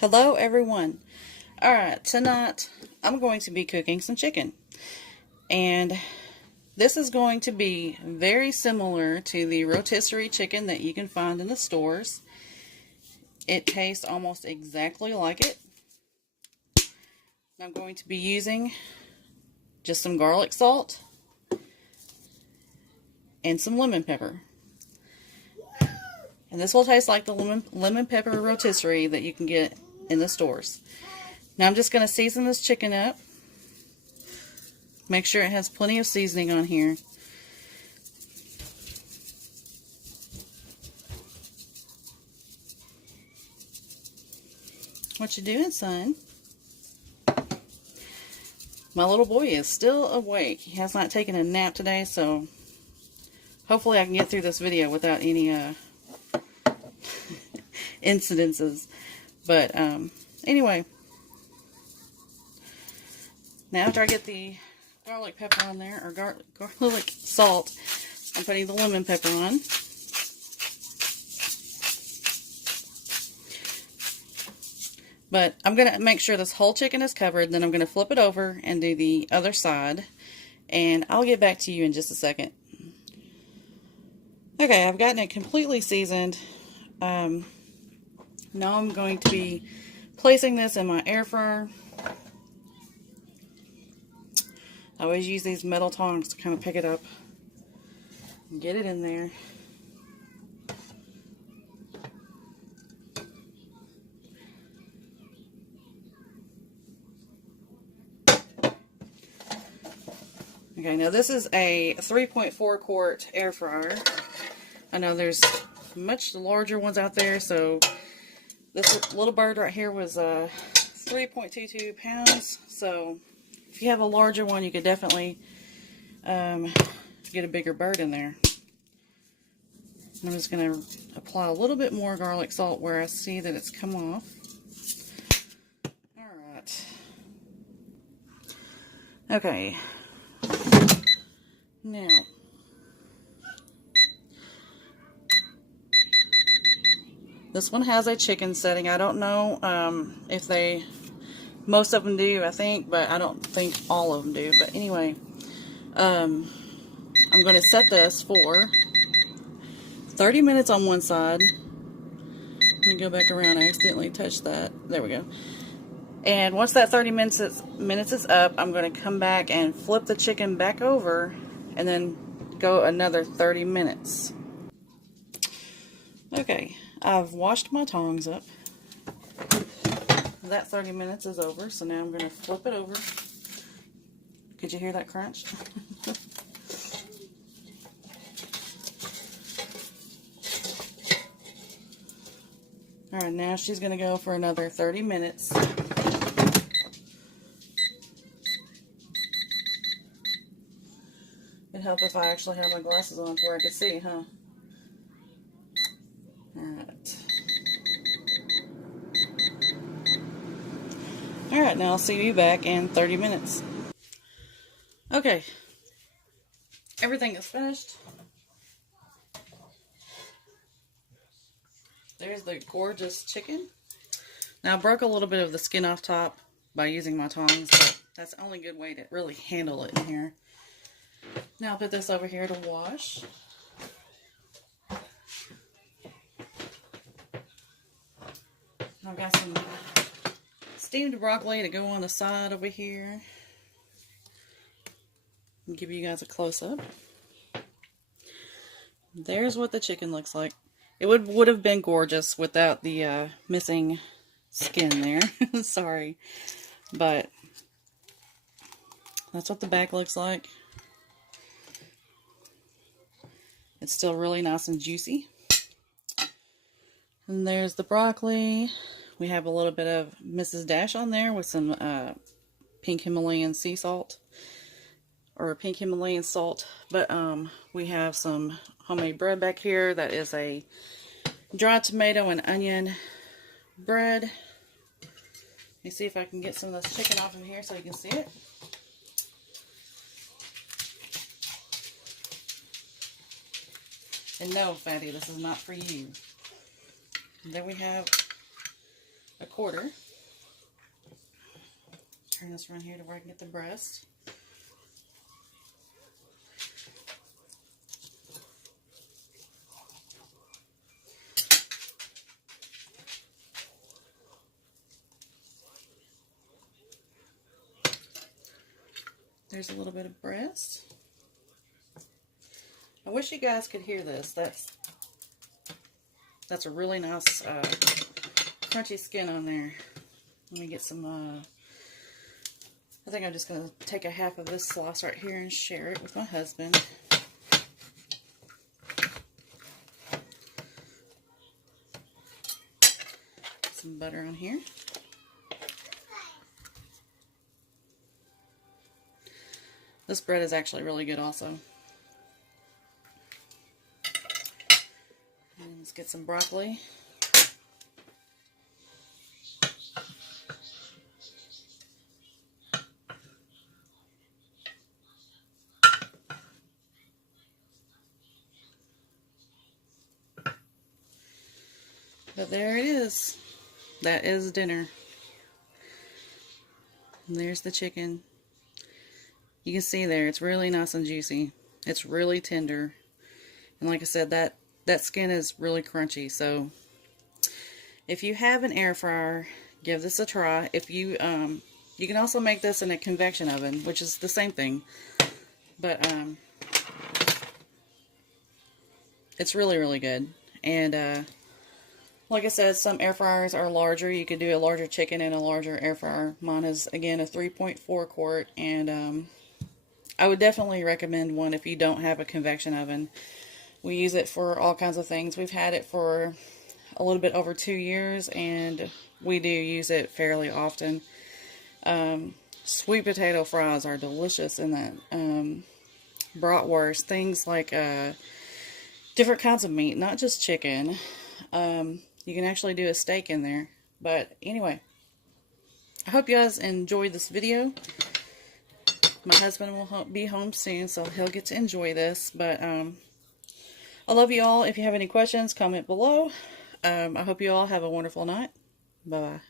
Hello everyone. Alright, tonight I'm going to be cooking some chicken. And this is going to be very similar to the rotisserie chicken that you can find in the stores. It tastes almost exactly like it. I'm going to be using just some garlic salt and some lemon pepper. And this will taste like the lemon pepper rotisserie that you can get in the stores. Now I'm just going to season this chicken up. Make sure it has plenty of seasoning on here. What you doing, son? My little boy is still awake. He has not taken a nap today, so hopefully I can get through this video without any incidences. But anyway, now after I get the garlic pepper on there, or garlic salt, I'm putting the lemon pepper on. But I'm going to make sure this whole chicken is covered, then I'm going to flip it over and do the other side. And I'll get back to you in just a second. Okay, I've gotten it completely seasoned. Now I'm going to be placing this in my air fryer. I always use these metal tongs to kind of pick it up and get it in there. Okay, now this is a 3.4 quart air fryer. I know there's much larger ones out there, so this little bird right here was 3.22 pounds. So if you have a larger one, you could definitely get a bigger bird in there. I'm just going to apply a little bit more garlic salt where I see that it's come off. Alright. Okay. Now, this one has a chicken setting. I don't know if most of them do, I think, but I don't think all of them do. But anyway, I'm going to set this for 30 minutes on one side. Let me go back around. I accidentally touched that. There we go. And once that 30 minutes is up, I'm going to come back and flip the chicken back over and then go another 30 minutes. Okay, I've washed my tongs up. That 30 minutes is over, so now I'm going to flip it over. Could you hear that crunch? Alright, now she's going to go for another 30 minutes. It'd help if I actually had my glasses on where I could see, huh? Alright. Alright, now I'll see you back in 30 minutes. Okay. Everything is finished. There's the gorgeous chicken. Now I broke a little bit of the skin off top by using my tongs, but that's the only good way to really handle it in here. Now I'll put this over here to wash. I've got some steamed broccoli to go on the side over here. I'll give you guys a close-up. There's what the chicken looks like. It would have been gorgeous without the missing skin there. Sorry. But that's what the back looks like. It's still really nice and juicy. And there's the broccoli. We have a little bit of Mrs. Dash on there with some pink Himalayan sea salt. Or pink Himalayan salt. But we have some homemade bread back here. That is a dried tomato and onion bread. Let me see if I can get some of this chicken off of here so you can see it. And no, Fatty, this is not for you. And then we have 1/4. Turn this around here to where I can get the breast. There's a little bit of breast. I wish you guys could hear this. That's a really nice crunchy skin on there. Let me get some, I think I'm just going to take a half of this slice right here and share it with my husband. Some butter on here. This bread is actually really good also. And let's get some broccoli. But there it is. That is dinner. And there's the chicken. You can see there, it's really nice and juicy. It's really tender. And like I said, that skin is really crunchy. So if you have an air fryer, give this a try. If you you can also make this in a convection oven, which is the same thing. But it's really, really good. And like I said, some air fryers are larger. You could do a larger chicken in a larger air fryer. Mine is, again, a 3.4 quart, and I would definitely recommend one if you don't have a convection oven. We use it for all kinds of things. We've had it for a little bit over 2 years, and we do use it fairly often. Sweet potato fries are delicious in that. Bratwurst, things like different kinds of meat, not just chicken. You can actually do a steak in there. But anyway, I hope you guys enjoyed this video. My husband will be home soon, so he'll get to enjoy this. But I love you all. If you have any questions, comment below. I hope you all have a wonderful night. Bye-bye.